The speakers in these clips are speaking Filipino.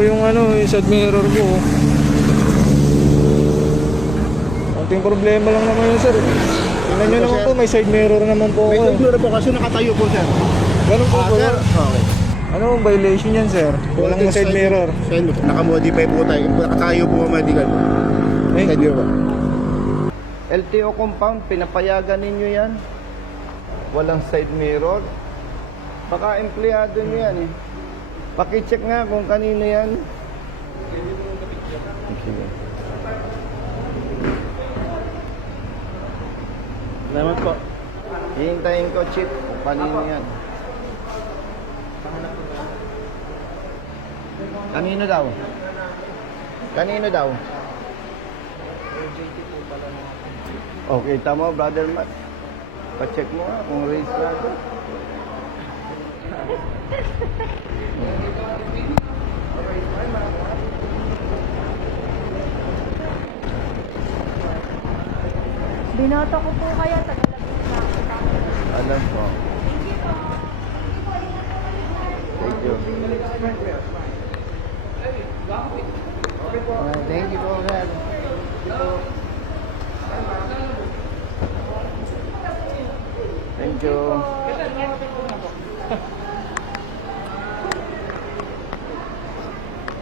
po yung ano, yung side mirror ko. Konting problema lang naman yun, sir. Tingnan nyo naman sir? po, may side mirror naman po May ako. eh. siguro po kasi nakatayo po sir. Ganun po Ah, ba? sir. yun? Okay. Ano ang violation yan, sir? Walang Konting side mirror. Side mirror. Nakamodify po tayo. Nakatayo po medical. Eh, Side mirror. LTO compound, pinapayagan ninyo yan. Walang side mirror. Baka empleyado nyo yan eh. Pakicheck nga kung kanino yan. Sige. Salamat po. Hihintayin ko, Chief, kung kanino yan. Kanino daw? Kanino daw? Okay, tama, brother Matt. Pa-check mo nga kung registrado. Binoto ko po kayo, tagalagin na ako. Alam ko. Thank you. Ah, thank you po sir. Thank you. Thank you,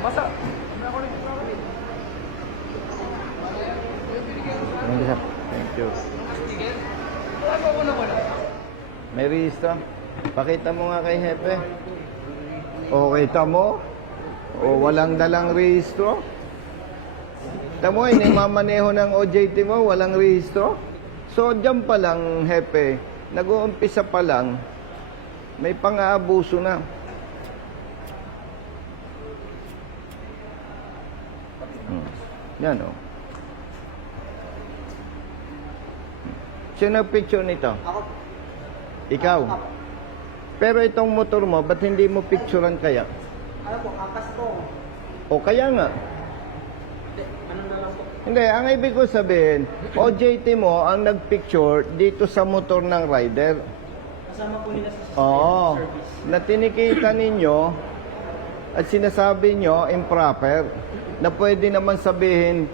Baka po. Thank you, sir. Thank you. May rehistro? Pakita mo nga kay Hepe. O, kita mo? O, walang dalang rehistro? Kita mo, inimamaneho ng OJT mo, walang rehistro? So, dyan pa lang, Hepe, nag-uumpisa pa lang, may pang-aabuso na. Yan, o. Sino nag-picture nito? Ako, Ikaw? Pero itong motor mo, ba't hindi mo picturean kaya? ano po, kapas ko. O kaya nga. Hindi, ano na lang po. Hindi, ang ibig ko sabihin, OJT mo ang nagpicture dito sa motor ng rider. Kasama po nila sa Oo. service. Na tinikita ninyo at sinasabi nyo improper na pwede naman sabihin,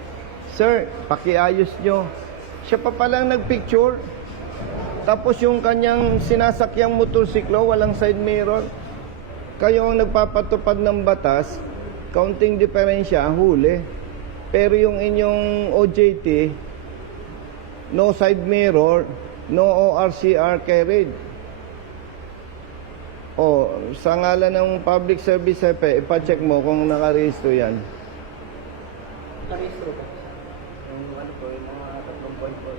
Sir, pakiayos nyo. Siya pa palang nagpicture. Tapos yung kanyang sinasakyang motorsiklo, walang side mirror. Kayo ang nagpapatupad ng batas, counting diferensya, huli. Pero yung inyong OJT, no side mirror, no ORCR carried. O, sa ngalan ng public service hepe, ipacheck mo kung nakarehistro yan. Yung ano po, yung mga tatlong point po.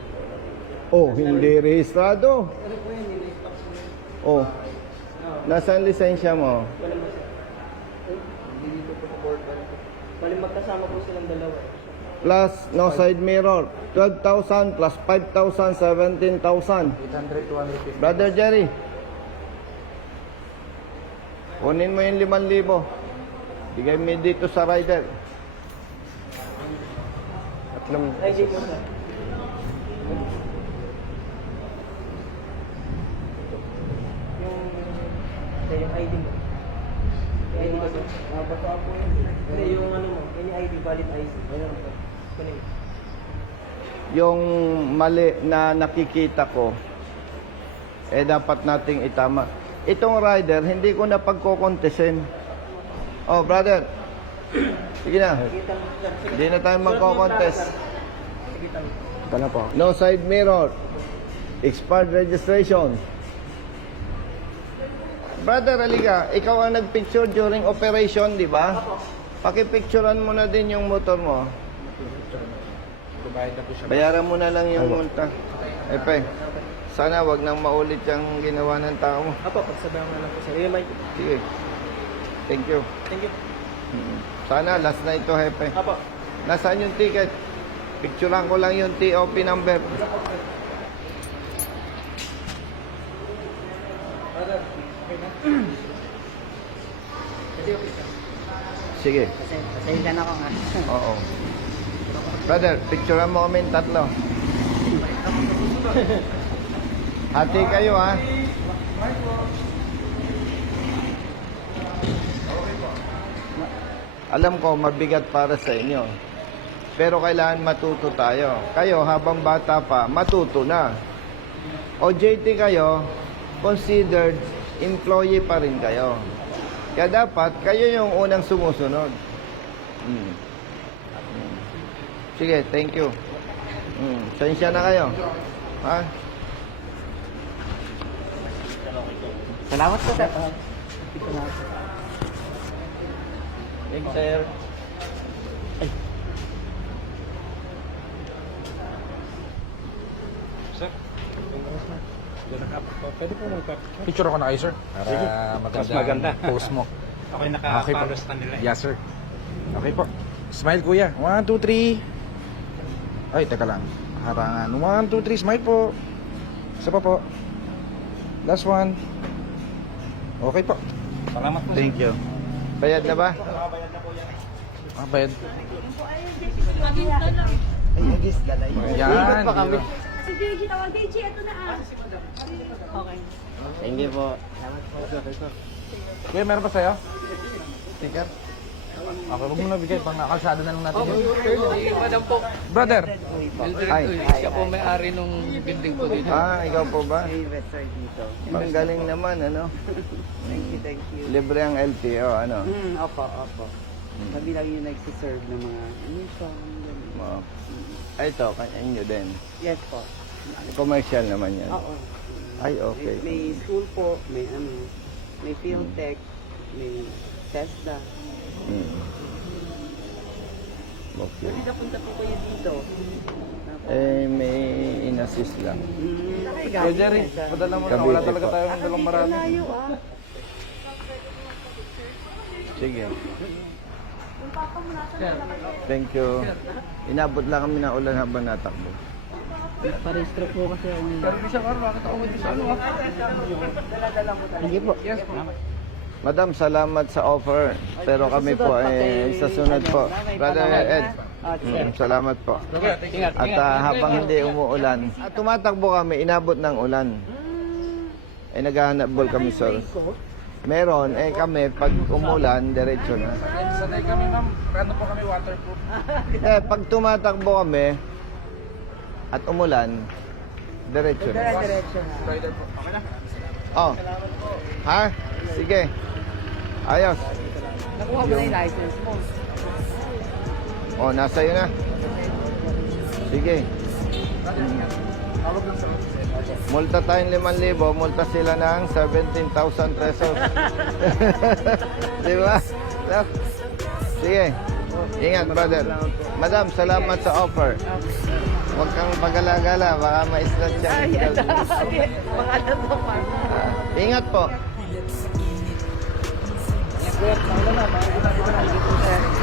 Oh, hindi rehistrado. Ano po yun, stock po yun. Oh, nasaan lisensya mo? Wala mo siya. Hindi dito po sa board. po. Bali magkasama po silang dalawa. eh. Plus, no side mirror. 12,000 plus 5,000, 17,000. 800 to 150. Brother Jerry, kunin mo yung 5,000. Bigay mo dito sa rider. Yung, eh, yung ID mo. Yung ID sir. Nabasa po yun. Hindi, yung ano mo, any ID, valid ID. Ayun po. Kunin yung mali na nakikita ko, eh dapat nating itama. Itong rider, hindi ko na pagkokontesin. Oh, brother. Sige na. Hindi na tayo magkocontest. Tama. Kana po. No side mirror. Expired registration. Brother, aliga. Ikaw ang nagpicture during operation, di ba? Pakipicturean mo na din yung motor mo. Bayaran mo na lang yung multa. Epe, sana wag nang maulit yung ginawa ng tao mo. Apo, pagsabayan na lang po sir. Remind. Sige. Thank you. Thank you. Sana last na ito, Hepe. Apo. Nasaan yung ticket? Picturean ko lang yung TOP number. Sige. Pasensya na ko nga. Oo. Brother, picturean mo kami yung tatlo. Hati kayo ha. Alam ko mabigat para sa inyo. Pero kailangan matuto tayo. Kayo habang bata pa, matuto na. O JT kayo, considered employee pa rin kayo. Kaya dapat kayo yung unang sumusunod. Mm. Sige, thank you. Mm, sensya na kayo. Ha? Salamat po, sir. Thank you, sir. Picture ako na kayo, sir. Para maganda. Mas maganda. ang Post mo. Okay, Okay po. naka-follows na nila. eh. Yes, sir. Okay po. Smile, kuya. One, two, three. Ay, teka lang. Harangan. One, two, three. Smile po. Isa pa po. Last one. Okay po. Salamat po. Thank you. Bayad na ba? Ah, bayad. Yan. pa kami. Si Gigi, tawag Gigi, ito na ah. Thank you po. Kuya, meron pa sa'yo? Sticker? Okay, wag mo na bigay. Pang nakalsada na lang natin yun. Madam po, Brother, Ay. siya po may-ari nung building po dito. Ah, ikaw po ba? Sir dito. Ang galing naman, ano? Thank you, thank you. Libre ang LTO, ano? Hmm, opo, opo. Sabi lang yung nagsiserve ng mga uniform. ganun. Ay, ito, kanyo din. Yes po. Commercial naman yan. Oo. Ay, okay. May, may school po, may ano, may field tech, may TESDA. Mm. Okay. Kasi napunta po kayo dito. Eh, may inassist lang. Hmm, Kuya Jerry, padala mo na. Wala talaga tayong dalang marami. Layo ah. Sige. Thank you. Inabot lang kami ng ulan habang natakbo. Parehistro po kasi ang... Pero di siya karo, bakit ako hindi sa ano ah? Sige po. Yes, po. Madam, salamat sa offer. Pero kami po ay sa sunod po. Brother Ed, mm, salamat po. Ingat, At ah, habang hindi umuulan, at tumatakbo kami, inabot ng ulan. Eh, naghahanap ball kami, sir. Meron, eh kami, pag umulan, diretso na. Sanay kami ma'am. Ano po kami waterproof? Eh, pag tumatakbo kami, at umulan, diretso na. Diretso na. Rider po. Okay na. Oh. Ha? Sige. Ayos. Nakuha mo na yung license mo. Oh, nasa iyo na. Sige. Sa Multa tayong 5,000, multa sila ng 17,000 pesos. Di ba? Sige. Ingat, brother. Madam, salamat sa offer. Huwag kang pagala-gala, baka ma-slot siya. Mga ano to pa. Ah, ingat po. Na, na? Sige po.